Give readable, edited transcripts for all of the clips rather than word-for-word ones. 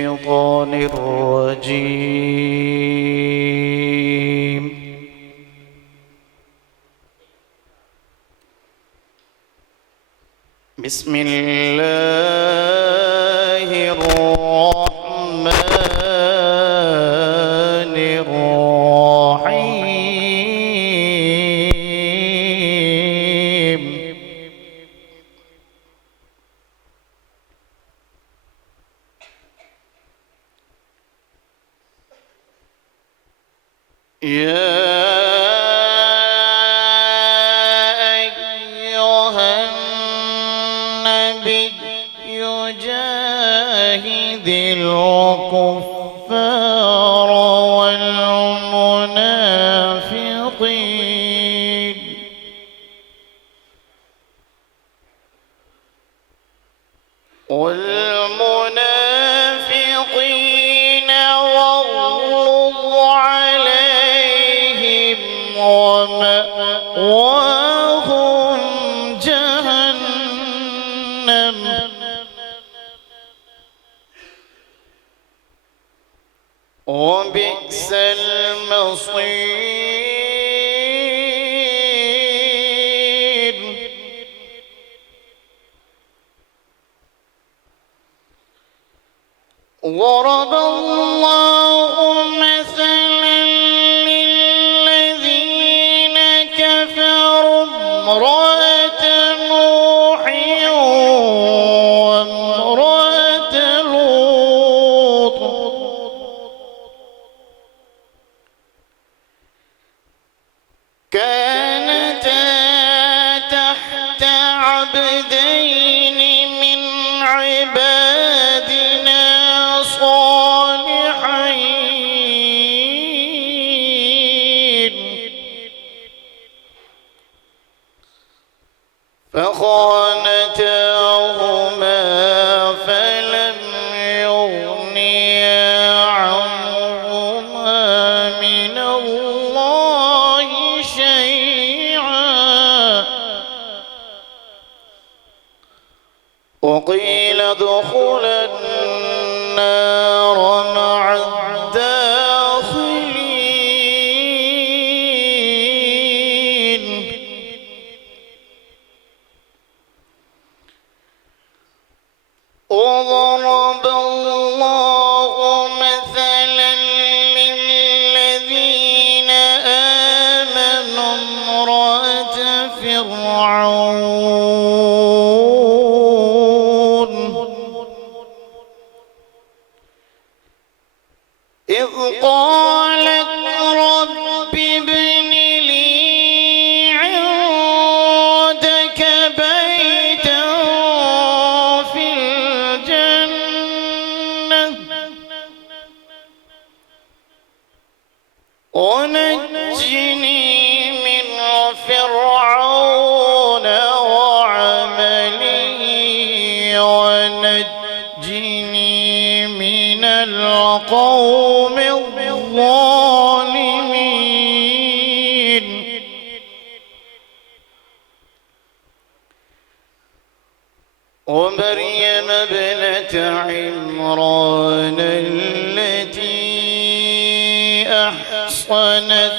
الشيطان الرجيم. بسم الله الرحمن الرحيم. يا أيها النبي جاهد الكفار والمنافقين واغلظ عليهم ومأواهم جهنم وبئس المصير. ضرب الله مثلا للذين كفروا امرأة نوح وامرأة لوط كانتا تحت عبدين من عبادنا صالحين فخانتاهما فلم يغنيا عنهما من الله شيئا وقيل ادخلا النار مع الداخلين. وضرب الله مثلا للذين آمنوا امرأة فرعون إذ قالت رب ابن لي عندك بيتا في الجنة ونجني من فرعون وعمله ونجني من القوم الظالمين. ومريم ابنة عمران التي أحصنت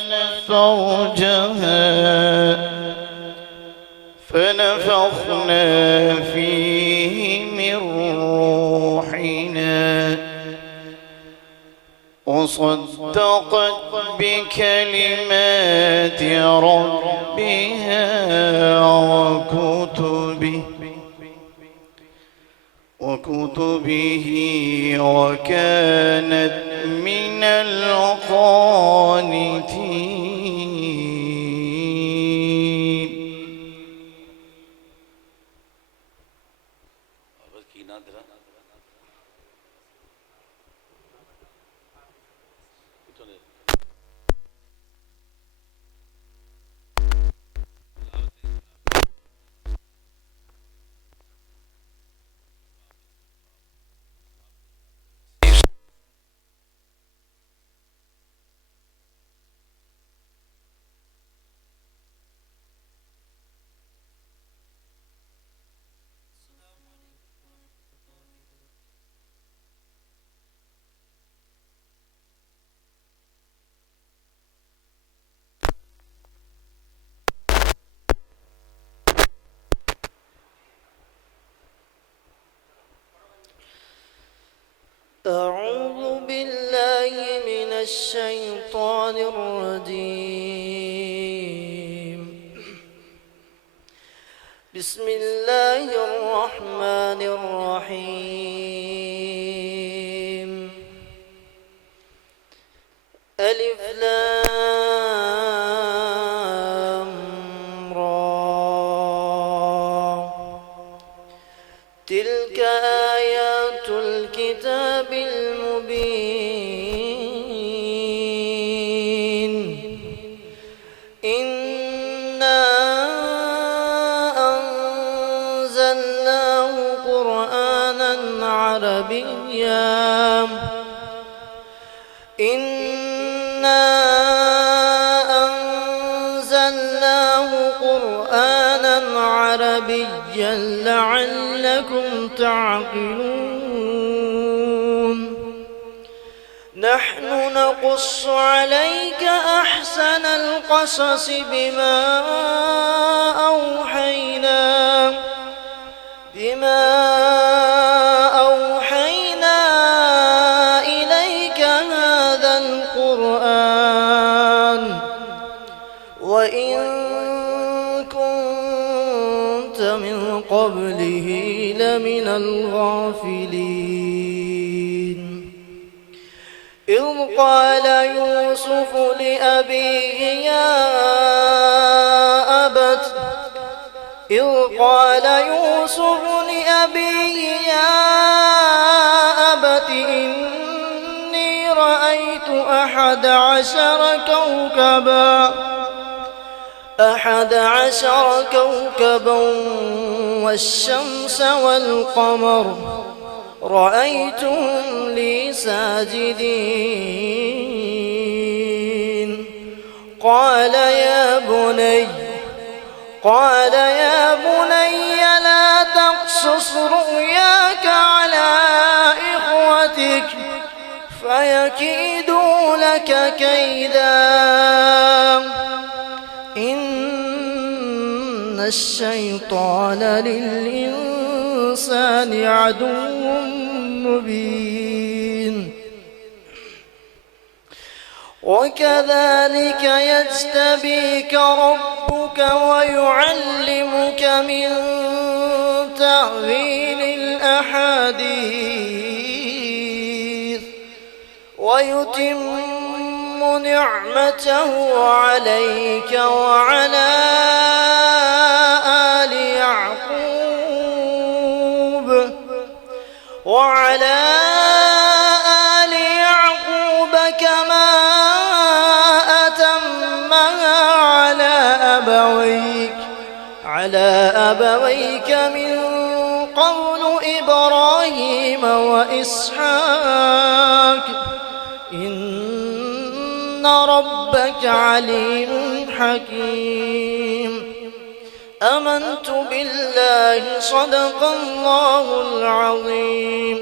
فرجها فنفخنا فيه من روحنا وصدقت بكلمات ربها وكتبه وكانت من القانتين. أعوذ بالله من الشيطان الرجيم. بسم الله الرحمن الرحيم. ألف لام را. تلك آيات الكتاب المبين. إنا أنزلناه قرآنا عربيا. إنا أنزلناه قرآنا عربيا لعلكم تعقلون. نحن نقص عليك أحسن القصص بما أوحينا إليك هذا القرآن وإن كنت من قبله لمن الغافلين. إذ قال يوسف لأبيه يا أبت إني رأيت أحد عشر كوكبا والشمس والقمر رأيتهم لي ساجدين. قال يا بني لا تقصص رؤياك على إخوتك فيكيدوا لك كيدا. إن الشيطان للإنسان عدو مبين. وكذلك يجتبيك ربك ويعلمك من تأويل الأحاديث ويتم نعمته عليك وعلى آل يعقوب كما أتمها على أبويك من قبل إبراهيم وإسحاق إن ربك عليم حكيم. آمنت بالله صدق الله العظيم.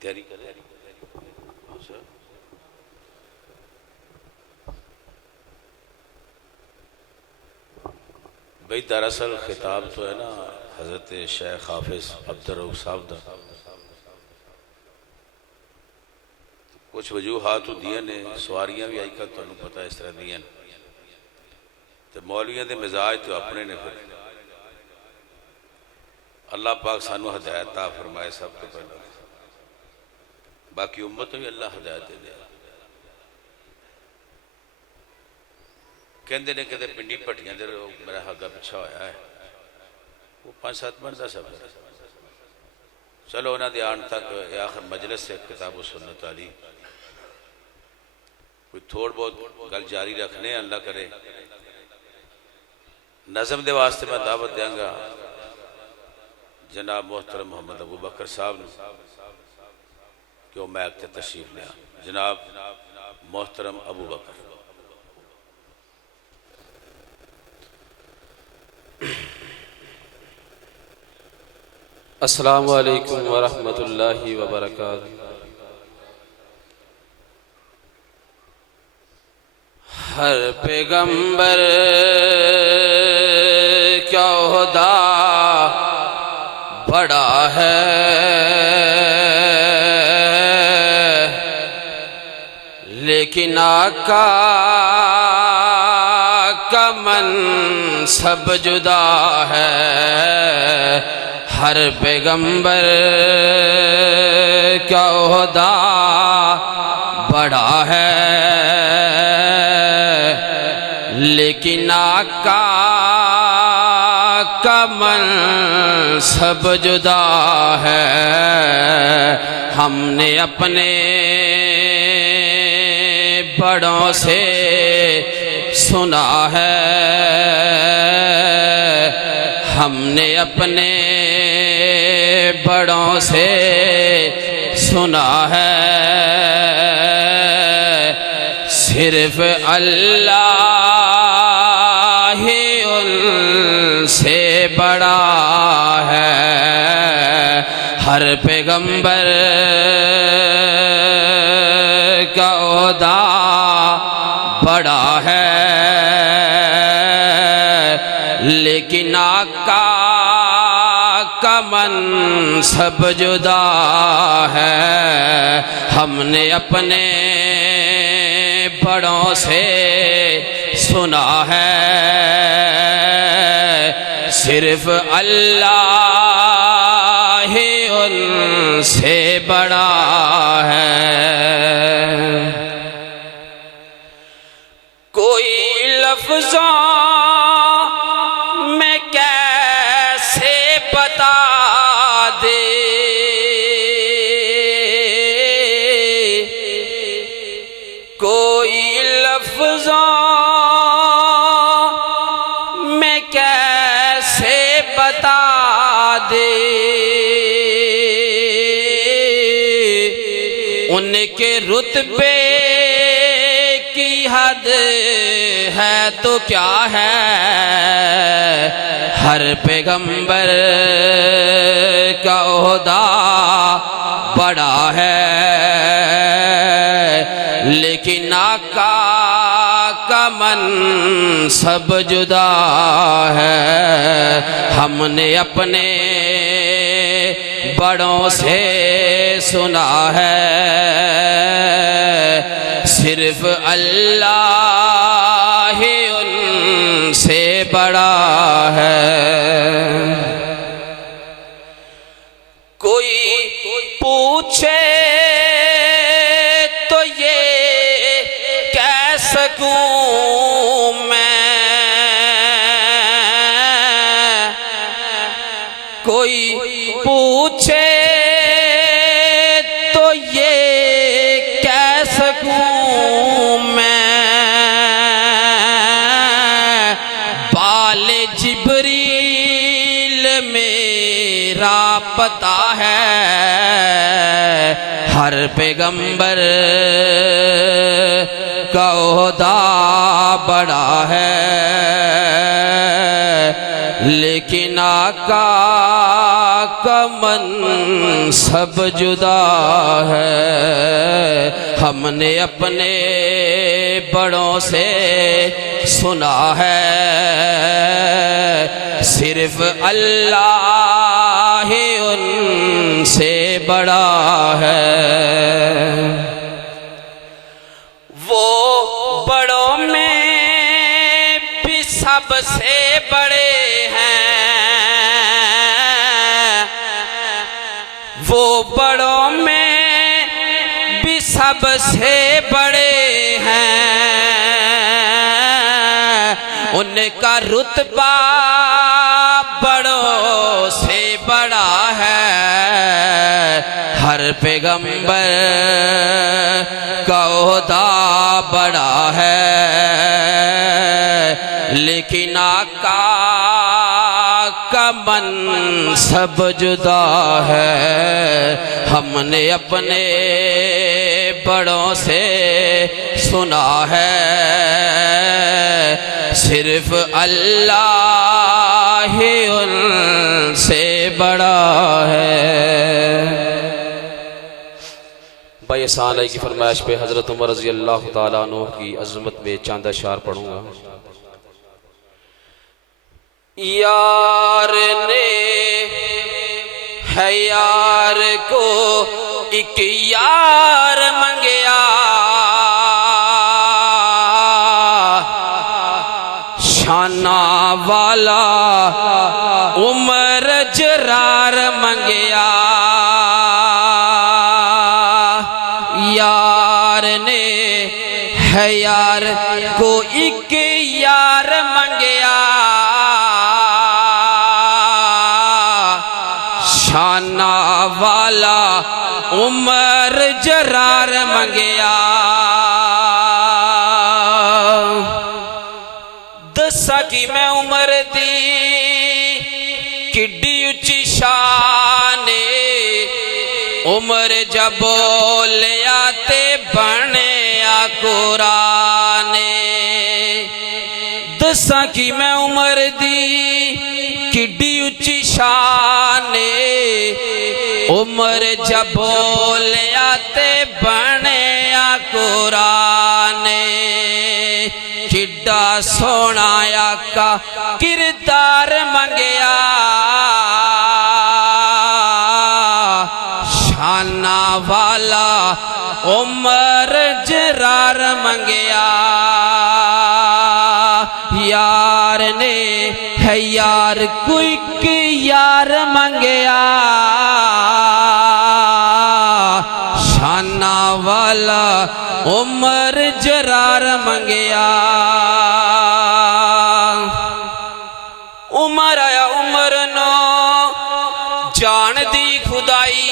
तैयारी करें भाई। दरअसल खिताब तो है ना हजरत शेख हाफिज अब्दुर्रऊफ साहब दा। कुछ वजूहात दिए ने, सवारियां भी अजकल तुहानू पता इस तरह दियां ते मौलवियां दे मिजाज तो अपने ने। फिर अल्लाह पाक सानू हदायत ता फरमाए सब तो पहला, बाकी उम्मत भी अल्लाह हदायत दे दे। कहते ने कहते पिंडी भट्टियां दे मेरा अग्गा पिछा होया है, वो 5-7 मिनट का सफर है। चलो उन्होंने आने तक आखिर मजलिस से किताब सुन्नत वाली कोई थोड़ बहुत गल जारी रखने, अल्लाह करे। नज़म दे वास्ते मैं दावत देंगा जनाब मोहतरम मोहम्मद अबू बकर साहब कि वो मैक ते तशरीफ लिया। जनाब मोहतरम अबू बकर। अस्सलामु अलैकुम वरहमतुल्लाहि वबरकातुहू। हर पैगंबर क्या ओहदा बड़ा है, लेकिन आका का मनसब जुदा है। हर पैगंबर का ओहदा बड़ा है, लेकिन आका का मनसब जुदा है। हमने अपने बड़ों से सुना है, हमने अपने बड़ों से सुना है। सिर्फ अल्लाह ही उनसे बड़ा है। हर पैगंबर का ओहदा बड़ा है, लेकिन आका का मनसब जुदा है। हमने अपने बड़ों से सुना है, सिर्फ अल्लाह ही उनसे बड़ा है। कोई लफ्ज़ों में कैसे बता दे, कोई लफ्ज़ों में कैसे बता दे। उनके रुतबे की हद है तो क्या है। हर पैगंबर का ओहदा बड़ा है, लेकिन आका का मनसब जुदा है। हमने अपने बड़ों से सुना है, सिर्फ अल्लाह ही उनसे बड़ा है। कोई पूछे तो ये कह सकूं मैं, कोई पूछे तो ये कह सकूं मैं। बाल जिब्रील मेरा पता है। हर पैगंबर का ओहदा बड़ा है, लेकिन आका का मनसब जुदा है। हमने अपने बड़ों से सुना है, सिर्फ अल्लाह ही उनसे बड़ा है। वो बड़ों में भी सबसे बड़े हैं, वो बड़ों में भी सबसे बड़े हैं। उनका रुतबा बड़ों से बड़ा है। हर पैगंबर का ओहदा बड़ा है, लेकिन आका का मनसब जुदा है। हमने अपने बड़ों से सुना है, सिर्फ अल्लाह ही उनसे बड़ा है। भाई एहसान की फरमाइश पे हज़रत उमर रज़ी अल्लाह तआला अन्हु की अज़मत में चंद अशआर पढ़ूंगा। यार ने है यार को एक यार मंगया, शाना वाला उमर जरार मंगया। यार ने है यार को एक यार मंगया, शाना वाला उमर जरार मंगया। दसा कि मैं उमर दी किड्डी उच्ची शान, उमर जब बोलिया ते बनिया कुरान। दसा कि मैं उमर दी किड्डी उच्ची शान, उमर जब बोलिया ते बनिया कुरान। किड्डा सोना आका किरदार मंगया, शाना वाला उमर जरार मंगया। यार ने है यार कोई के यार मंगया, शाना वाला उमर जरार मंगया। उमर आया उमर नो जान दी खुदाई,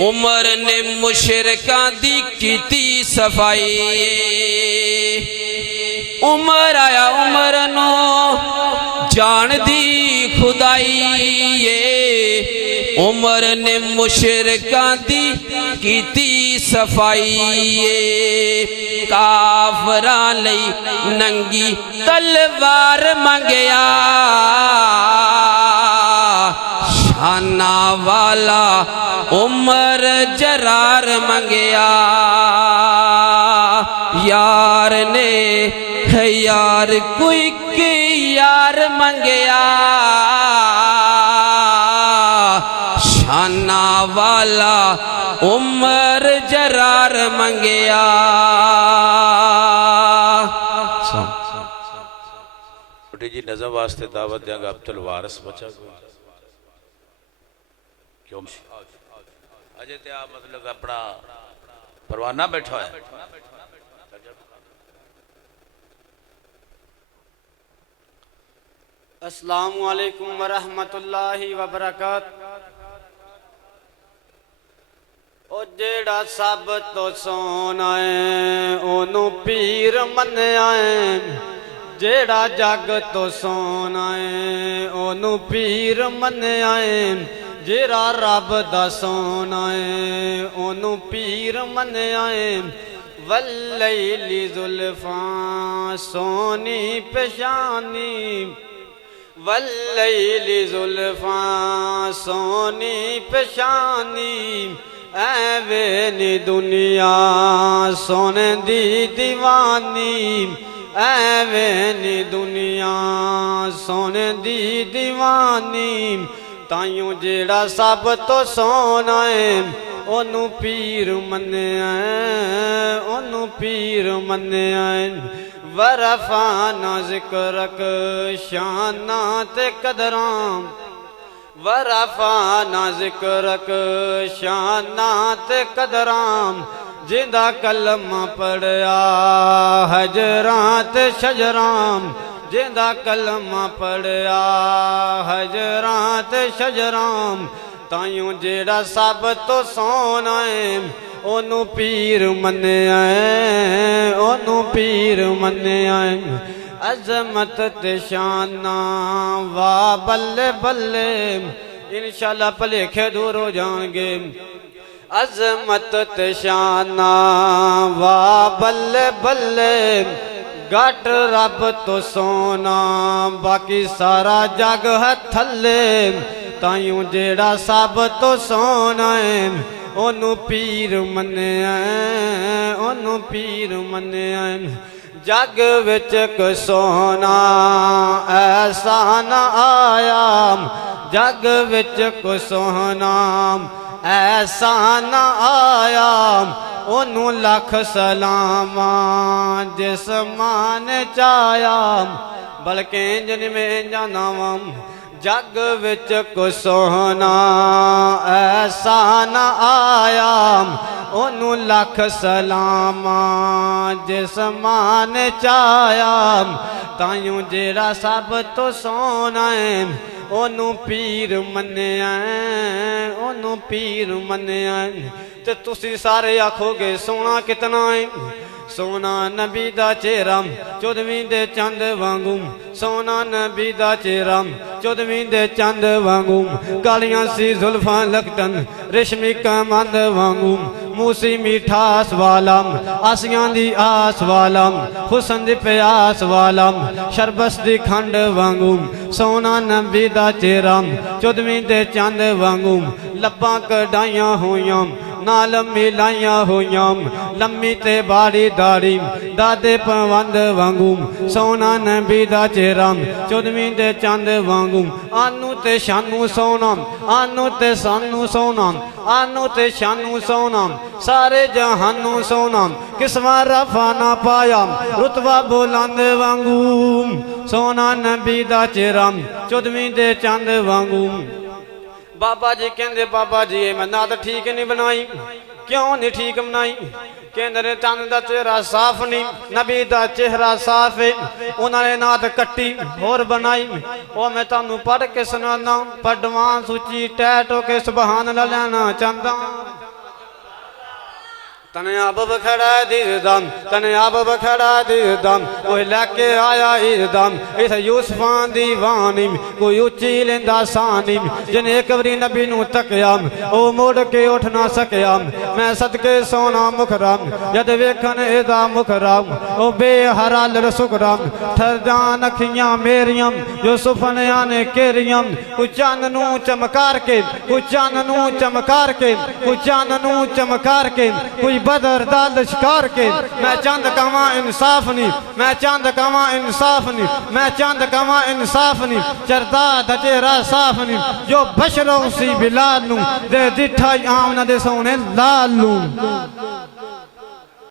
उमर ने मुशरिकां दी कीती सफाई। उमर आया उमर नो जान दी खुदाई, उमर ने मुशरिकां दी कीती सफाई। काफरां लई नंगी तलवार मंगया, शाना वाला उमर जरार मंगया। यार ने है यार कोई के यार मंगया, शाना वाला उमर जरार मंगया। छोटी जी नज़म वास्ते दावत देंगे अब्दुल वारिस बचा को क्यों अजय ते आप मतलब अपना परवाना बैठा है। अस्सलामु अलैकुम वरहमतुल्लाहि वबरकात। ओ जेड़ा सब तो सोना है ओनू पीर मन्या है, जेड़ा जग तो सोना है ओनू पीर मन्या है, जेड़ा रब दा सोना है ओनू पीर मन्या है। वल्लैली जुल्फा सोनी पेशानी, वल्लैली जुल्फा सोनी पेशानी, ऐवे नी दुनिया सोने दी दीवानी, ऐवे नी दुनिया सोने दी दीवानी। ताइयों जेड़ा सब तो सोना है ओनू पीर मन्या है, ओनू पीर मन्या है। वरफाना जिक्रक शाना ते कदरां, वरफाना जिक्रक शाना ते कदरां, जिंदा कलमा पढ़या हजरां ते शजरां, जिंदा कलमा पढ़या हजरां ते शजरां। ताइयों जेड़ा सब तो सोना है ओनू पीर मन्या है, ओनू पीर मन्या है। अजमत ते शाना वाह बल्ले बल्ले, इंशाल्लाह भलेखे दूर हो जाएंगे। अजमत ते शाना वाह बल्ले बल्ले, गट रब तो सोना बाकी सारा जग है थल्ले। ਤਾਈਓ ਜਿਹੜਾ ਸਭ ਤੋਂ ਸੋਹਣਾ ਏ ਉਹਨੂੰ ਪੀਰ ਮੰਨਿਆ, ਉਹਨੂੰ ਪੀਰ ਮੰਨਿਆ। ਜੱਗ ਵਿੱਚ ਕੋਈ ਸੋਹਣਾ ਐਸਾ ਨਾ ਆਇਆ, ਜੱਗ ਵਿੱਚ ਕੋਈ ਸੋਹਣਾ ਐਸਾ ਨਾ ਆਇਆ, ਉਹਨੂੰ ਲੱਖ ਸਲਾਮਾਂ ਜਿਸ ਮਾਨ ਚਾਇਆ, ਬਲਕਿ ਜਿਵੇਂ ਜਾਨਾਵਾਂ। ਜੱਗ ਵਿੱਚ ਕੋਈ ਸੋਹਣਾ ਐਸਾ ਨਾ ਆਇਆ, ਉਹਨੂੰ ਲੱਖ ਸਲਾਮਾਂ ਜਿਸ ਮਾਨ ਚਾਇਆ। ਤਾਈਓ ਜਿਹੜਾ ਸਭ ਤੋਂ ਸੋਹਣਾ ਏ ਉਹਨੂੰ ਪੀਰ ਮੰਨਿਆ, ਉਹਨੂੰ ਪੀਰ ਮੰਨਿਆ। ਤੇ ਤੁਸੀਂ ਸਾਰੇ ਆਖੋਗੇ ਸੋਹਣਾ ਕਿਤਨਾ ਏ? ਸੋਹਣਾ ਨਬੀ ਦਾ ਚਿਹਰਾ 14ਵੀਂ ਦੇ ਚੰਦ ਵਾਂਗੂ, ਸੋਹਣਾ ਨਬੀ ਦਾ ਚਿਹਰਾ 14ਵੀਂ ਦੇ ਚੰਦ ਵਾਂਗੂ। ਕਾਲੀਆਂ ਸੀ ਜ਼ੁਲਫਾਂ ਲਕਟਨ ਰੇਸ਼ਮੀ ਕਮੰਦ ਵਾਂਗੂ, ਮੂਸੀ ਮਿਠਾਸ ਵਾਲਾ ਆਸੀਆਂ ਦੀ ਆਸ ਵਾਲਾ, ਹੁਸਨ ਦੀ ਪਿਆਸ ਵਾਲਾ ਸ਼ਰਬਤ ਦੀ ਖੰਡ ਵਾਂਗੂ। ਸੋਹਣਾ ਨਬੀ ਦਾ ਚਿਹਰਾ 14ਵੀਂ ਦੇ ਚੰਦ ਵਾਂਗੂ, ਲੱਭਾਂ ਕਢਾਈਆਂ ਹੋਈਆਂ ਨਾ ਲੰਮੀ ਲਾਈਆਂ ਹੋਈਆਂ, ਲੰਮੀ ਤੇ ਬਾੜੀ ਦਾੜੀ ਦਾਦੇ ਪਵੰਦ ਵਾਂਗੂ। ਸੋਹਣਾ ਨਬੀ ਦਾ ਚਿਹਰਾ 14ਵੀਂ ਦੇ ਚੰਦ ਵਾਂਗੂ। ਆਨੂੰ ਤੇ ਸ਼ਾਨੂੰ ਸੋਹਣਾ, ਆਨੂੰ ਤੇ ਸਾਨੂੰ ਸੋਹਣਾ, ਆਨੂੰ ਤੇ ਸ਼ਾਨੂੰ ਸੋਹਣਾ, ਸਾਰੇ ਜਹਾਨੂੰ ਸੋਹਣਾ। ਕਿਸਮਾ ਰਫਾ ਨਾ ਪਾਇਆ ਰੁਤਬਾ ਬੁਲੰਦ ਵਾਂਗੂ। ਸੋਹਣਾ ਨਬੀ ਦਾ ਚਿਹਰਾ 14ਵੀਂ ਦੇ ਚੰਦ ਵਾਂਗੂ। ਬਾਬਾ ਜੀ ਕਹਿੰਦੇ ਬਾਬਾ ਜੀ ਇਹ ਮੈਂ ਨਾਤ ਠੀਕ ਨਹੀਂ ਬਣਾਈ। ਕਿਉਂ ਨਹੀਂ ਠੀਕ ਬਣਾਈ? ਕਹਿੰਦੇ ਨੇ ਚੰਦ ਦਾ ਚਿਹਰਾ ਸਾਫ਼ ਨਹੀਂ, ਨਬੀ ਦਾ ਚਿਹਰਾ ਸਾਫ਼ ਹੈ, ਉਹਨਾਂ ਨੇ ਨਾਤ ਕੱਟੀ ਹੋਰ ਬਣਾਈ। ਉਹ ਮੈਂ ਤੁਹਾਨੂੰ ਪੜ੍ਹ ਕੇ ਸੁਣਾਉਂਦਾ, ਪੜਵਾਂ ਸੁੱਚੀ ਟੈਟ ਹੋ ਕੇ ਸੁਭਾਨ ਅੱਲਾਹ ਲੈਣਾ ਚਾਹੁੰਦਾ। ਤਨੇ ਆਪ ਬਖੜਾ ਦੀਦਮ, ਤਨੇ ਆਪ ਬਖੜਾ ਦੀਦਮ, ਕੋਈ ਲੈ ਕੇ ਆਇਆ ਇਦਮ। ਇਸ ਯੂਸਫਾਂ ਦੀ ਬਾਣੀ ਕੋਈ ਉੱਚੀ ਲੈਂਦਾ ਸਾਨੀ, ਜਿਹਨੇ ਇੱਕ ਵਾਰੀ ਨਬੀ ਨੂੰ ਤੱਕਿਆ ਉਹ ਮੁੜ ਕੇ ਉੱਠ ਨਾ ਸਕਿਆ। ਮੈਂ ਸਦਕੇ ਸੋਹਣਾ ਮੁਖਰਮ ਜਦ ਵੇਖਣ ਇਹਦਾ ਮੁਖਰਮ, ਉਹ ਬੇਹਰਾਲ ਸੁਖਰਮ ਠਰ ਜਾਣ ਅੱਖੀਆਂ ਮੇਰੀਆਂ ਜੋ ਸੁਪਨਿਆਂ ਨੇ ਘੇਰੀਆਂ। ਕੋਈ ਚੰਨ ਨੂੰ ਚਮਕਾਰ ਕੇ, ਕੋਈ ਚੰਨ ਨੂੰ ਚਮਕਾਰ ਕੇ, ਕੋਈ ਚੰਨ ਨੂੰ ਚਮਕਾਰ ਕੇ, ਕੋਈ बदर दा लश्कार के। मैं चंद कवा इंसाफ नहीं, मैं चंद कवा इंसाफ नहीं, मैं चंद कवा इंसाफ नहीं। चरदा दा चेहरा साफ नहीं, जो बशरो उसी बिलाल नू दे दिठा आम ना दे सोने लाल नू।